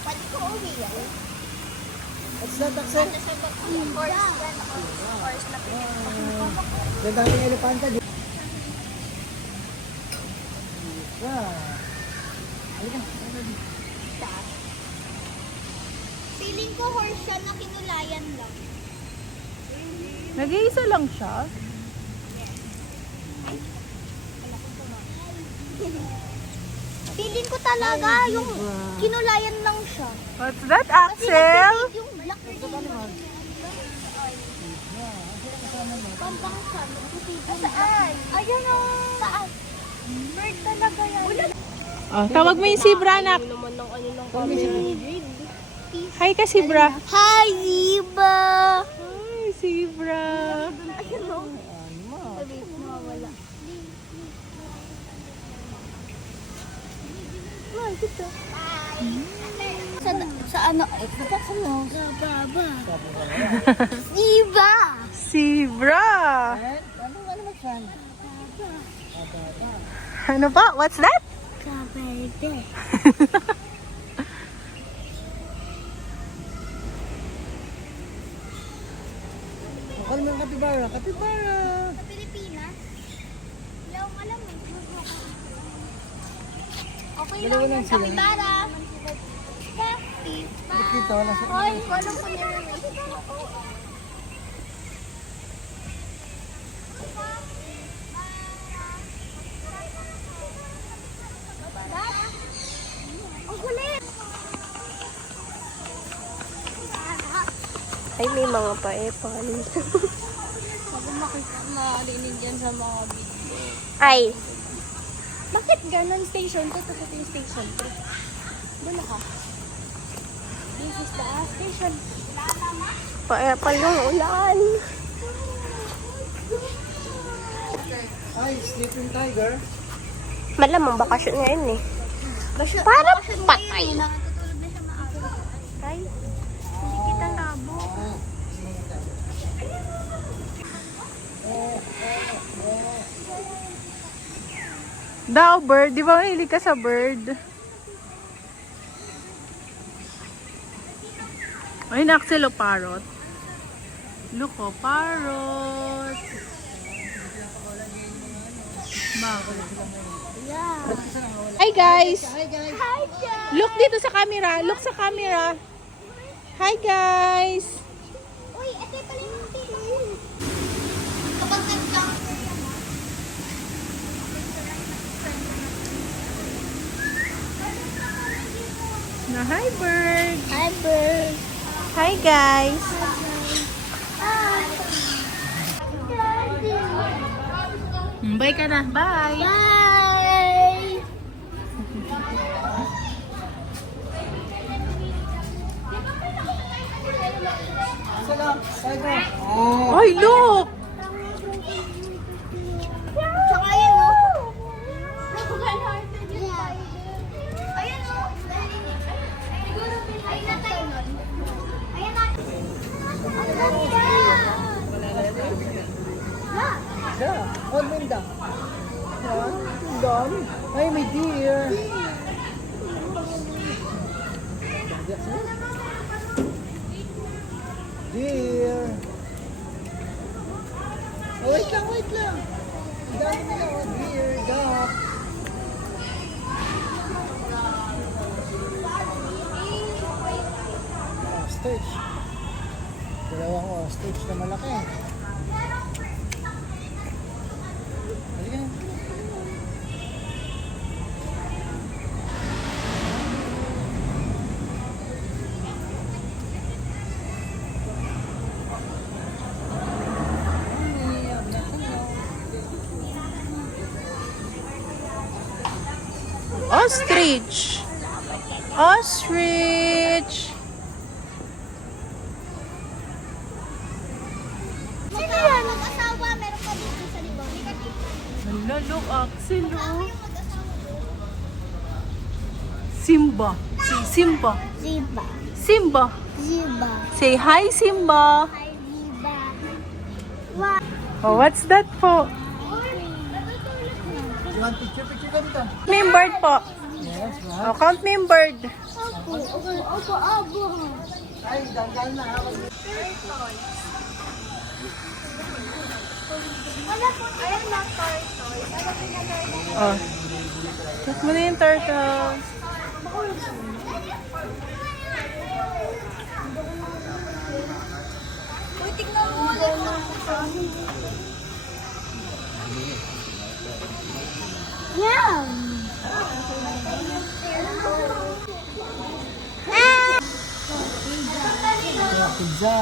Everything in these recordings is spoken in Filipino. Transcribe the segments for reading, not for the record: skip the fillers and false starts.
Pwede ko uwi yan. What's that, Axel? Horse na Yung daming elepanta. Feeling ko horse siya na kinulayan lang. Nag-iisa lang siya. Feeling ko talaga yung kinulayan lang siya. What's that, Kasi Axel? nag-delete yung black na yun. Pampang siya. Saan? Ayun o. Saan? Bird talaga yan. Oh, tawag mo yung zebra, anak. Hi ka, zebra. Hi, Ziba! Hi, zebra. Ayun o. Nawawala. Sa ano? Sa baba. Ziba! Zebra. Ano magsan? Ano pa? What's that? Sa bebe. Bakal mo yung kapibara. Kapibara! Sa Pilipinas? Wala akong alam eh. Okay Dalawa lang lang yan. sila. Kapibara. Ba't dito? Wala sa... Hoy, walang ko narinig. Ang kulit! Ay, may mga paepan. Sabi marinig yan sa mga video. Ay. Bakit ganun station 2 tapos ito yung station 3? Doon ka. This is the station. Paepan yung ulan. Ay, sleeping tiger. Malamang bakasyon ngayon eh. Para patay. Natutulog na siya maaga. Ay. Hindi kita labo. Daw, bird. Di ba mahilig ka sa bird? Ay, Axel o parrot. Look o, parrot. Yeah. Hi guys! Hi, guys! Hi, Dad! Look dito sa camera. Look sa camera. Hi guys! Uy, ito yung pala yung tingin. Kapag nag-counter yan. Na hi bird! Hi, bird. Hi guys! Hi. Bye ka na. Bye! Bye! Salam! Tiger! Oh! Ay, look! Tsaka yan, oh. Ayan, oh. Ayun na tayo nun. Ayan na. Ang ganda. Da! Oh, Linda! Yan. Dami! Ay, may deer! Deer! Oh, wait lang, wait lang! Dami nila, oh, deer, duck! Ostrich. Dalawang ostrich na malaki. Halika na. Ostrich! Ostrich! Sino yan? Mag-asawa. Meron pa dito sa libang. Hala, look, Axel, Kasama oh. yung mag-asawa. Simba. Simba. Ziba. Simba. Ziba. Say hi, Simba. Hi, Ziba. Wow. Oh, what's that po? You want picture? Picture ka dito. Me yung bird po. Yes, Oh, count me yung bird. Opo. Ay, dandan na. Wala po. Ayan na, turtle. Ano pinag-turtle? Oh. Check mo na yung turtle. Uy, tignan mo ulit. Yeah. Pizza.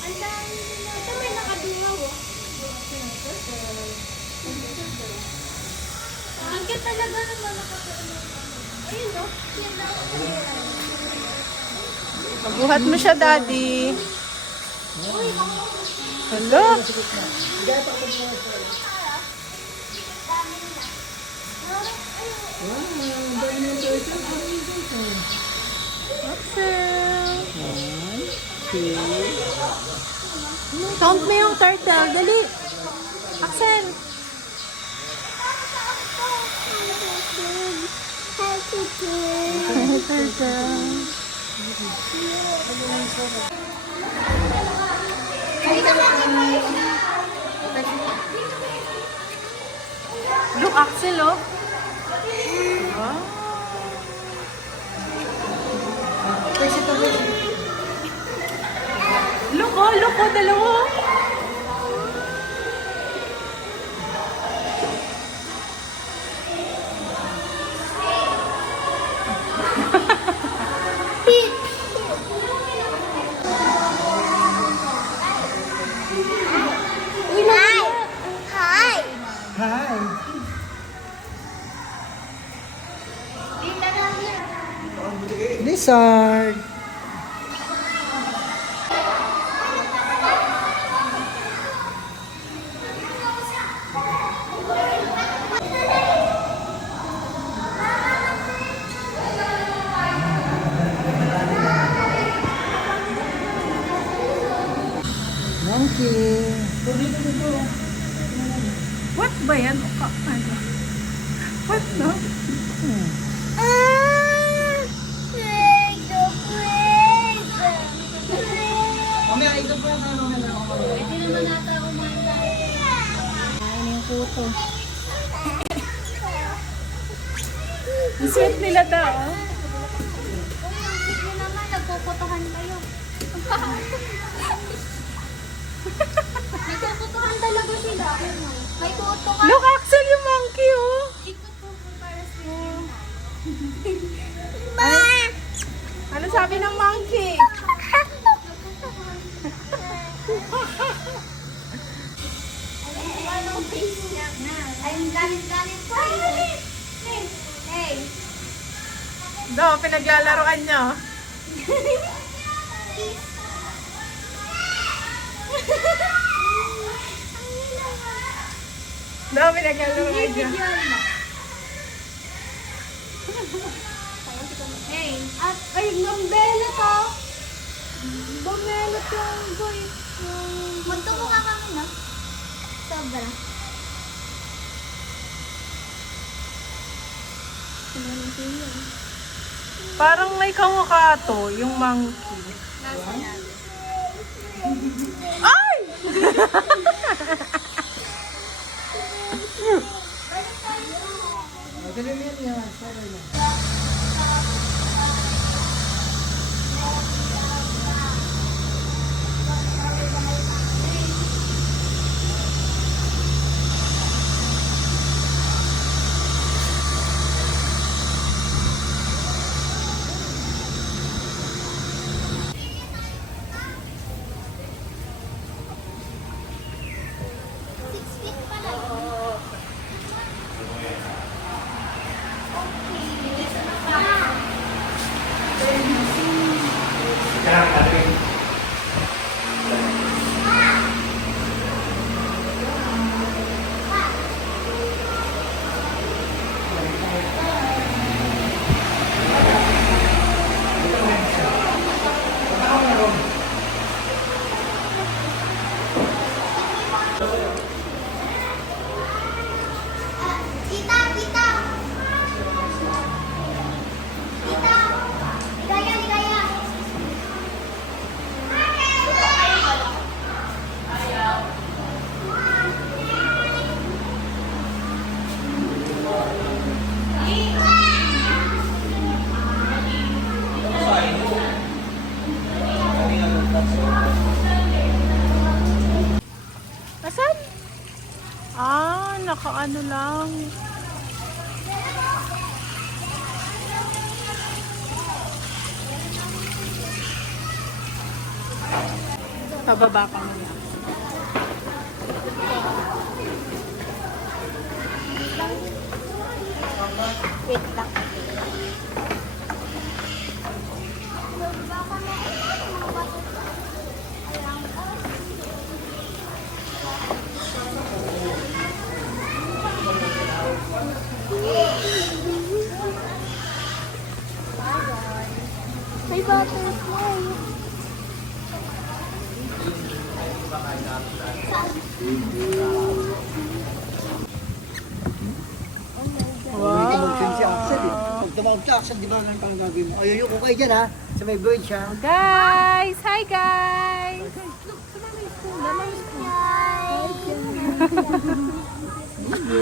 Ang dami na. Ito may nakadungaw. Ang cute talaga naman nakadungaw. Ayun o. Mabuhat mo siya, daddy. Hello? Count mo yung turtle. Dali. Axel. Turtle. Look, Axel, oh. Wow. Look, oh, dalawa. Hi. Hi. Lizard. Monkey. What ba yan? Ano? What, no? Mamaya, ito po yung mamaya. Pwede naman nata umanda. Ano yung puto? Ang sweet nila daw. Oh. Hindi naman, nagpuputuhan kayo. Nagpuputuhan talaga sila. May puto ka. Look, Axel, yung monkey, oh. Ikot po para sa Ano sabi ng monkey? Ay, galit-galit po. Hey. Do, pinaglalaroan nyo. Do, pinaglalaroan nyo. Hey. At, ay, mambelat ah. Mambelat yung boy. Magtubo ka kami na. Sobra. Parang may kamukha to, yung monkey. Nasa namin. Ay! Madali mo yan. Sorry na. kaka-ano lang. Pababa ka muna. Wait lang. May butterfly. Tumawag si Axel eh. Pag tumawag si Axel, di ba ganun pang gagawin mo? Ayun, yung kayo dyan ha. Sa may bird siya. Guys! Hi guys!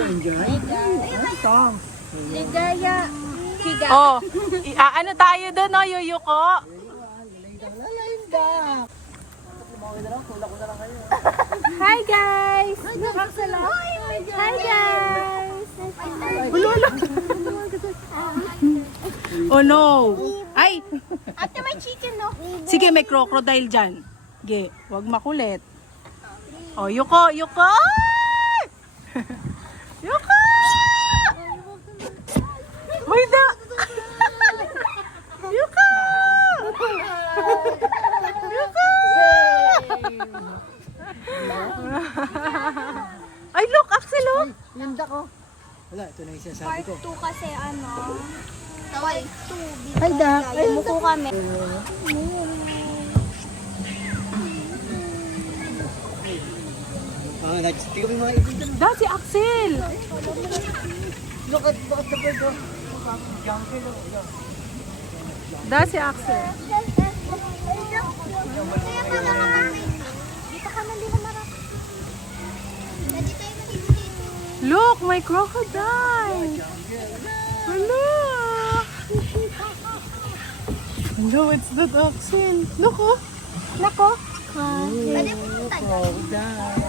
Enjoy. Ito. Ligaya. Higa. Oh, ano tayo doon, no, Yuyuko? Lalayin ka. Tumawag na lang, tulak ko na lang kayo. Hi guys! Hi guys! Ulolo! Oh no! Ay! Ate, may chicken, no? Sige, may crocodile dyan. Sige, wag makulit. Oh, Yuko! Yuko! Yuko! May da! Yuko! Yuko! Ay, look! Axel, look! Yung duck oh. Wala, ito na yung sinasabi Part ko. 2 kasi ano. Part 2. Hi, Doc. Yumuko kami. Tingnan mo yung mga ibig dyan. Da, si Axel! Look at the bird oh. Jungle oh. Da, si Axel. Dito ka na, di na marap. Dito tayo mag-ibig. Look, may crocodile! Hello! No, it's not Axel. Look, oh! Nako. Pwede mo punta dyan.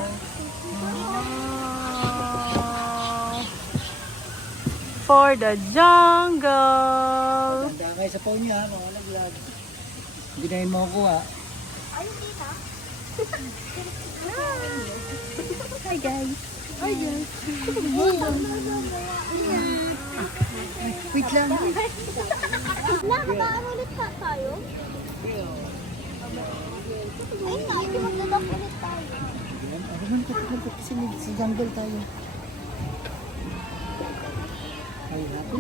For the jungle. Handa kayo sa phone niya ha, mga laglag. Hindi na yun makukuha. Ayun dito. Hi guys. Hi guys. Wait lang. Nakakaano ulit ka tayo? Ayun nga, hindi magdadap ulit tayo. Ano man ko kasi sa jungle tayo. Ay, happy?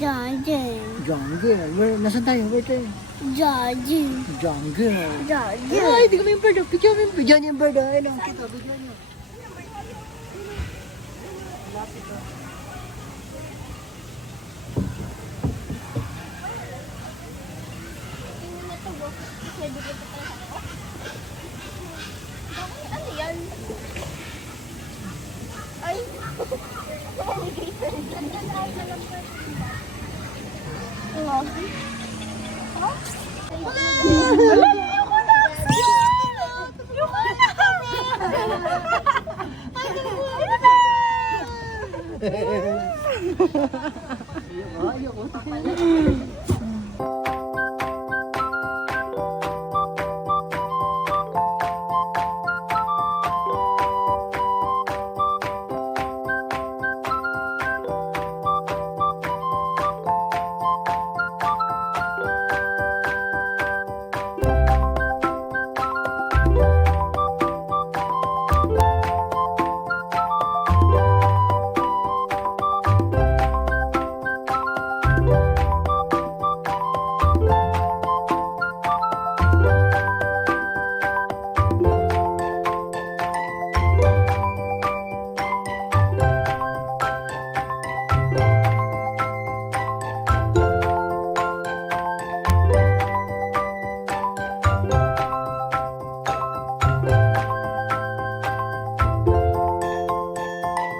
Judging. Jungle. Nasaan tayo? Wait tayo. Judging. Jungle. Judging. Ay, di kami yung bird. Pidyan mo yung pidyan yung bird. Ay, lang kita. Pidyan nyo. Tingnan na ito, bro. Pwede ko ito tayo. Ano yan? Ay. Hello. Hehehe